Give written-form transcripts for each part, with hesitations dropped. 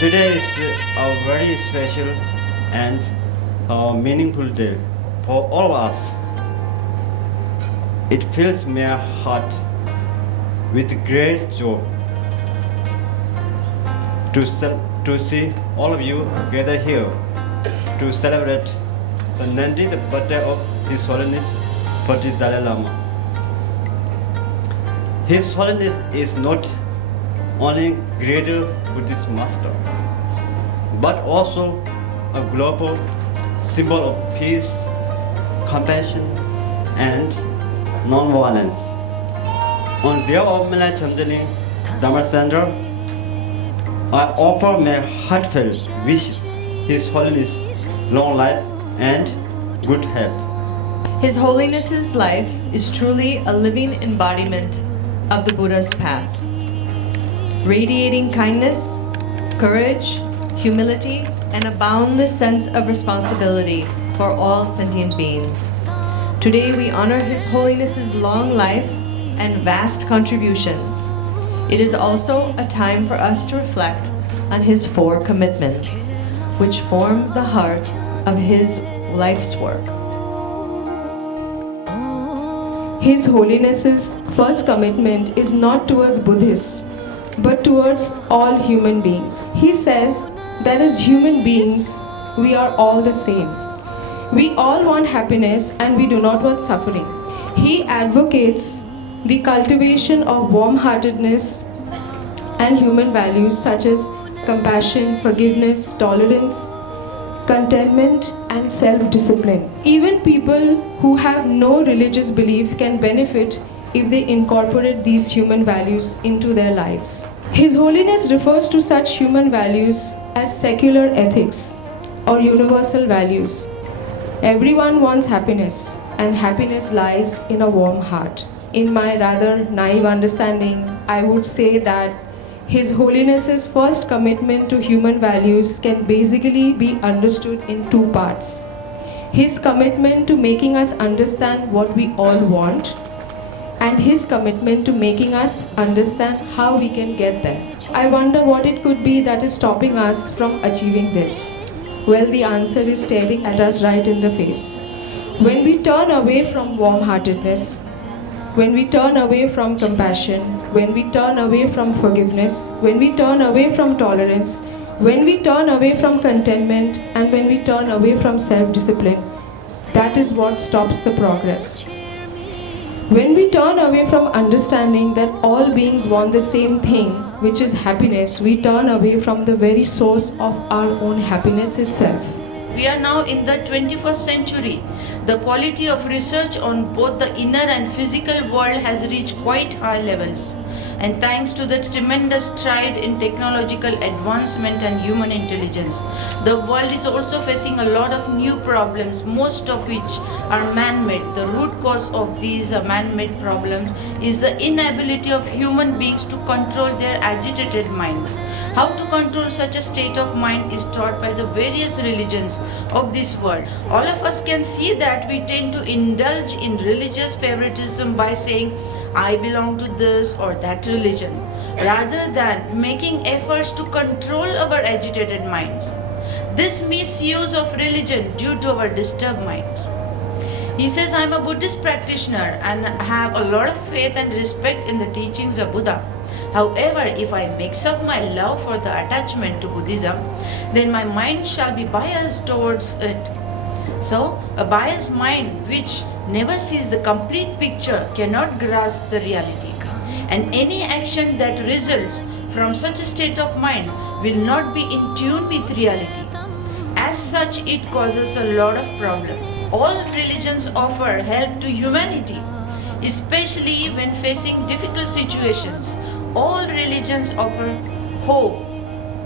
Today is a very special and meaningful day for all of us. It fills my heart with great joy to see all of you gather here to celebrate the 90th birthday of His Holiness 14th Dalai Lama. His Holiness is not only greater Buddhist master, but also a global symbol of peace, compassion, and non-violence. On behalf of Menlhai Jamtse Ling Centre, I offer my heartfelt wish His Holiness long life and good health. His Holiness's life is truly a living embodiment of the Buddha's path, radiating kindness, courage, humility, and a boundless sense of responsibility for all sentient beings. Today we honor His Holiness's long life and vast contributions. It is also a time for us to reflect on His 4 commitments, which form the heart of His life's work. His Holiness's first commitment is not towards Buddhists, but towards all human beings. He says that as human beings, we are all the same. We all want happiness and we do not want suffering. He advocates the cultivation of warm-heartedness and human values such as compassion, forgiveness, tolerance, contentment, and self-discipline. Even people who have no religious belief can benefit if they incorporate these human values into their lives. His Holiness refers to such human values as secular ethics or universal values. Everyone wants happiness, and happiness lies in a warm heart. In my rather naive understanding, I would say that His Holiness's first commitment to human values can basically be understood in 2 parts. His commitment to making us understand what we all want, and His commitment to making us understand how we can get there. I wonder what it could be that is stopping us from achieving this. Well, the answer is staring at us right in the face. When we turn away from warm-heartedness, when we turn away from compassion, when we turn away from forgiveness, when we turn away from tolerance, when we turn away from contentment, and when we turn away from self-discipline, that is what stops the progress. When we turn away from understanding that all beings want the same thing, which is happiness, we turn away from the very source of our own happiness itself. We are now in the 21st century. The quality of research on both the inner and physical world has reached quite high levels. And thanks to the tremendous stride in technological advancement and human intelligence, the world is also facing a lot of new problems, most of which are man-made. The root cause of these man-made problems is the inability of human beings to control their agitated minds. How to control such a state of mind is taught by the various religions of this world. All of us can see that we tend to indulge in religious favoritism by saying, I belong to this or that religion, rather than making efforts to control our agitated minds. This misuse of religion due to our disturbed minds. He says, I'm a Buddhist practitioner and have a lot of faith and respect in the teachings of Buddha. However, if I mix up my love for the attachment to Buddhism, then my mind shall be biased towards it. So, a biased mind which never sees the complete picture cannot grasp the reality. And any action that results from such a state of mind will not be in tune with reality. As such, it causes a lot of problems. All religions offer help to humanity, especially when facing difficult situations. All religions offer hope.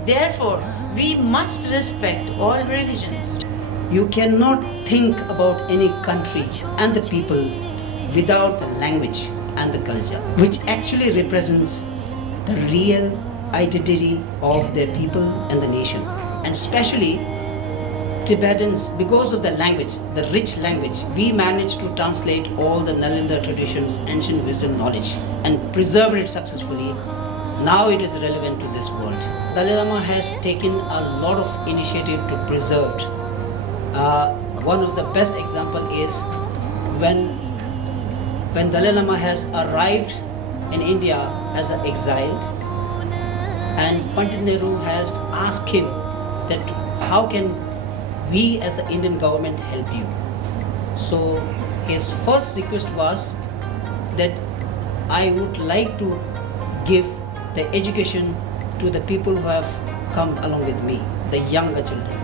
Therefore, we must respect all religions. You cannot think about any country and the people without the language and the culture, which actually represents the real identity of their people and the nation. And especially Tibetans, because of the language, the rich language, we managed to translate all the Nalinda traditions, ancient wisdom knowledge, and preserve it successfully Now it is relevant to this world. Dalai Lama has taken a lot of initiative to preserve. One of the best example is when Dalai Lama has arrived in India as an exiled, and Pandit Nehru has asked him that how can we as the Indian government help you. So his first request was that I would like to give the education to the people who have come along with me, the younger children.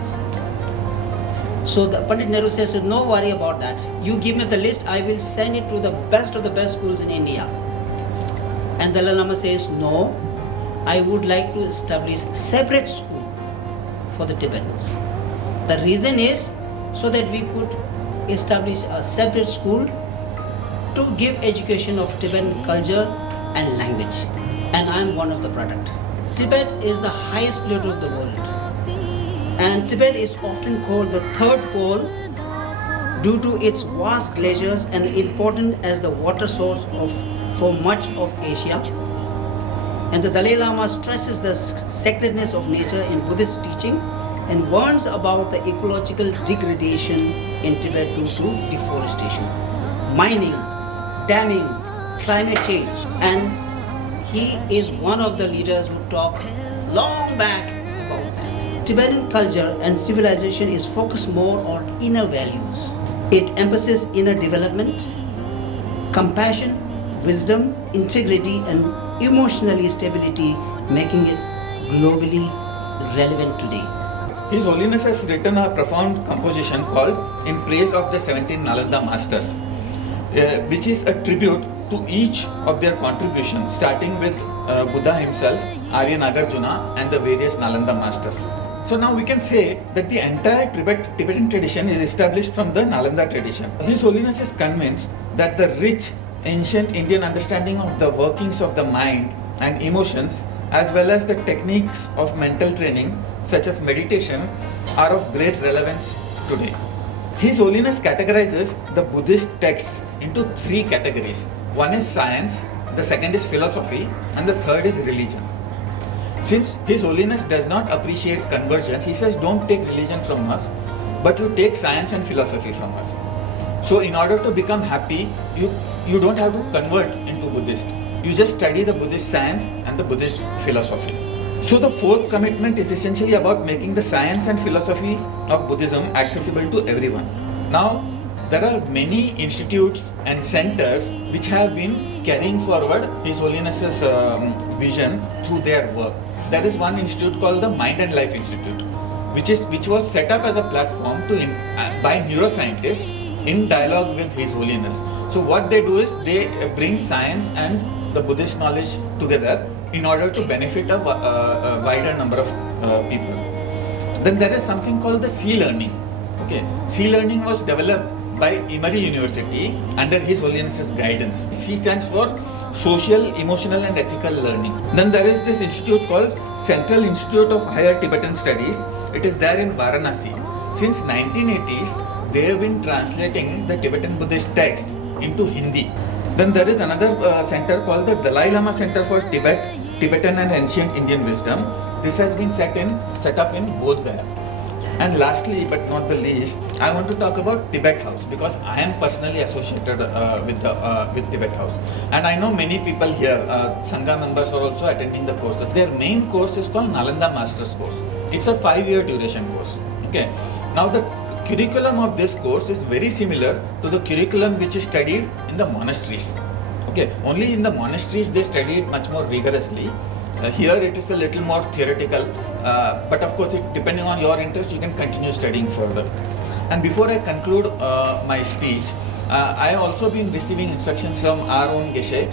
So the Pandit Nehru says, no worry about that. You give me the list, I will send it to the best of the best schools in India. And Dalai Lama says, no, I would like to establish separate school for the Tibetans. The reason is so that we could establish a separate school to give education of Tibetan culture and language. And I am one of the product. Tibet is the highest plateau of the world. And Tibet is often called the third pole due to its vast glaciers and important as the water source for much of Asia. And the Dalai Lama stresses the sacredness of nature in Buddhist teaching and warns about the ecological degradation in Tibet due to deforestation, mining, damming, climate change. And he is one of the leaders who talk long back about that. Tibetan culture and civilization is focused more on inner values. It emphasizes inner development, compassion, wisdom, integrity, and emotionally stability, making it globally relevant today. His Holiness has written a profound composition called In Praise of the 17 Nalanda Masters, which is a tribute to each of their contributions, starting with Buddha himself, Arya Nagarjuna, and the various Nalanda Masters. So now we can say that the entire Tibetan tradition is established from the Nalanda tradition. His Holiness is convinced that the rich, ancient Indian understanding of the workings of the mind and emotions, as well as the techniques of mental training, such as meditation, are of great relevance today. His Holiness categorizes the Buddhist texts into three categories. One is science, the second is philosophy, and the third is religion. Since His Holiness does not appreciate conversions, he says don't take religion from us, but you take science and philosophy from us. So in order to become happy, you don't have to convert into Buddhist. You just study the Buddhist science and the Buddhist philosophy. So the fourth commitment is essentially about making the science and philosophy of Buddhism accessible to everyone. Now, there are many institutes and centers which have been carrying forward His Holiness's vision through their work. There is one institute called the Mind and Life Institute, which was set up as a platform by neuroscientists in dialogue with His Holiness. So what they do is they bring science and the Buddhist knowledge together in order to benefit a wider number of people. Then there is something called the C-learning. Okay, C-learning was developed by Emory University under His Holiness's guidance. C stands for Social, Emotional and Ethical Learning. Then there is this institute called Central Institute of Higher Tibetan Studies. It is there in Varanasi. Since 1980s, they have been translating the Tibetan Buddhist texts into Hindi. Then there is another center called the Dalai Lama Center for Tibetan and Ancient Indian Wisdom. This has been set up in Bodh Gaya. And lastly, but not the least, I want to talk about Tibet House because I am personally associated with Tibet House. And I know many people here, Sangha members are also attending the courses. Their main course is called Nalanda Master's Course. It's a 5-year duration course. Okay. Now the curriculum of this course is very similar to the curriculum which is studied in the monasteries. Okay. Only in the monasteries they study it much more rigorously. Here it is a little more theoretical, but of course depending on your interest you can continue studying further. And before I conclude my speech, I have also been receiving instructions from our own Geshe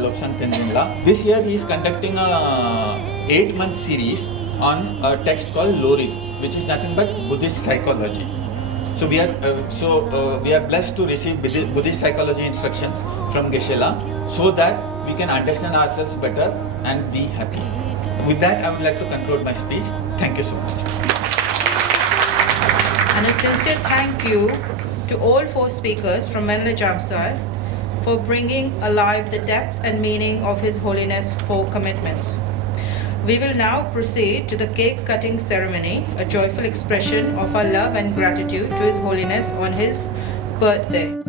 Lobsang Tenzin. This year he is conducting a 8-month series on a text called Lori, which is nothing but Buddhist psychology. So we are blessed to receive Buddhist psychology instructions from Geshe La so that we can understand ourselves better and be happy. With that, I would like to conclude my speech. Thank you so much. And a sincere thank you to all 4 speakers from Menlhai Jamtse for bringing alive the depth and meaning of His Holiness' 4 commitments. We will now proceed to the cake cutting ceremony, a joyful expression of our love and gratitude to His Holiness on his birthday.